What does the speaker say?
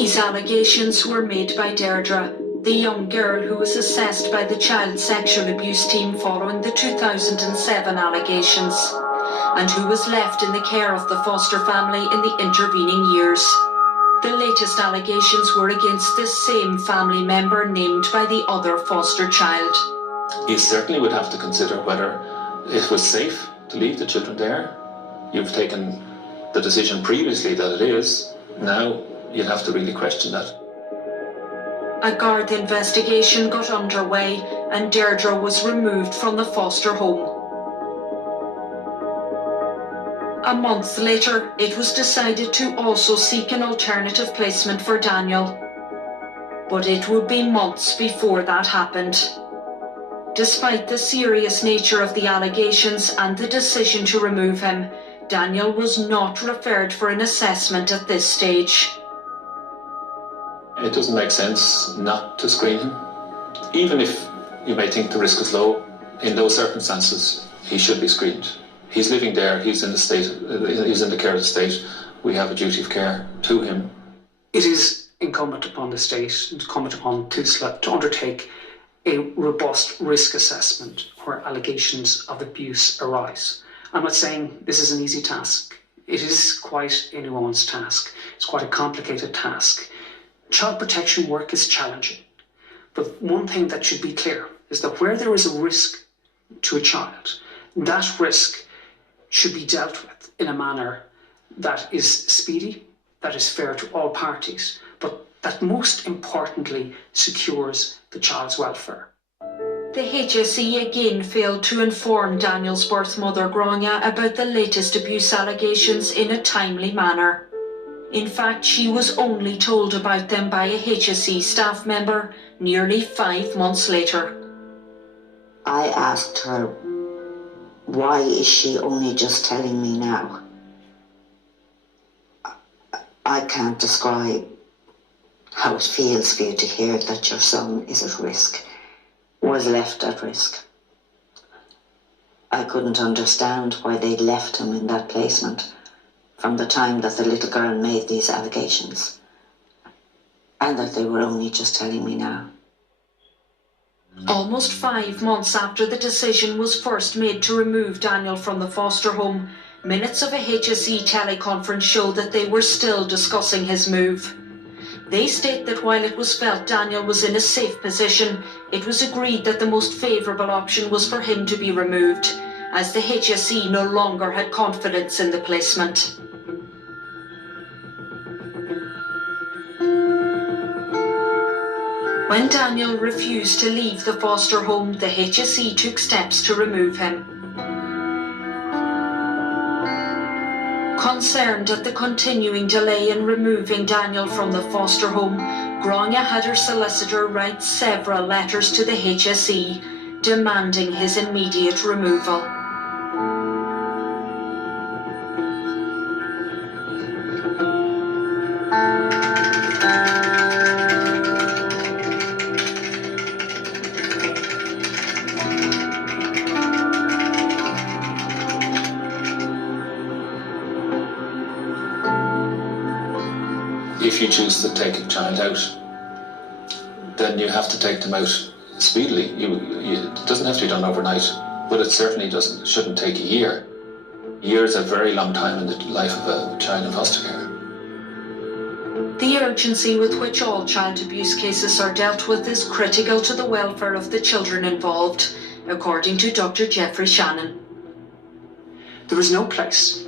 These allegations were made by Deirdre, the young girl who was assessed by the child sexual abuse team following the 2007 allegations, and who was left in the care of the foster family in the intervening years. The latest allegations were against the same family member named by the other foster child. You certainly would have to consider whether it was safe to leave the children there. You've taken the decision previously that it is. Now you'd have to really question that. A Garda investigation got underway and Deirdre was removed from the foster home. A month later, it was decided to also seek an alternative placement for Daniel. But it would be months before that happened. Despite the serious nature of the allegations and the decision to remove him, Daniel was not referred for an assessment at this stage. It doesn't make sense not to screen him. Even if you may think the risk is low, in those circumstances, he should be screened. He's living there, he's in the care of the state. We have a duty of care to him. It is incumbent upon the state, incumbent upon TUSLA to undertake a robust risk assessment where allegations of abuse arise. I'm not saying this is an easy task. It is quite a nuanced task. It's quite a complicated task. Child protection work is challenging. But one thing that should be clear is that where there is a risk to a child, that risk should be dealt with in a manner that is speedy, that is fair to all parties, but that most importantly secures the child's welfare. The HSE again failed to inform Daniel's birth mother Gráinne about the latest abuse allegations in a timely manner. In fact, she was only told about them by a HSE staff member nearly 5 months later. I asked her, why is she only just telling me now? I can't describe how it feels for you to hear that your son is at risk, was left at risk. I couldn't understand why they'd left him in that placement from the time that the little girl made these allegations, and that they were only just telling me now. Almost 5 months after the decision was first made to remove Daniel from the foster home, minutes of a HSE teleconference show that they were still discussing his move. They state that while it was felt Daniel was in a safe position, it was agreed that the most favourable option was for him to be removed, as the HSE no longer had confidence in the placement. When Daniel refused to leave the foster home, the HSE took steps to remove him. Concerned at the continuing delay in removing Daniel from the foster home, Gráinne had her solicitor write several letters to the HSE, demanding his immediate removal. If you choose to take a child out, then you have to take them out speedily. It doesn't have to be done overnight, but it certainly shouldn't take a year. A year is a very long time in the life of a child in foster care. The urgency with which all child abuse cases are dealt with is critical to the welfare of the children involved, according to Dr. Jeffrey Shannon. There is no place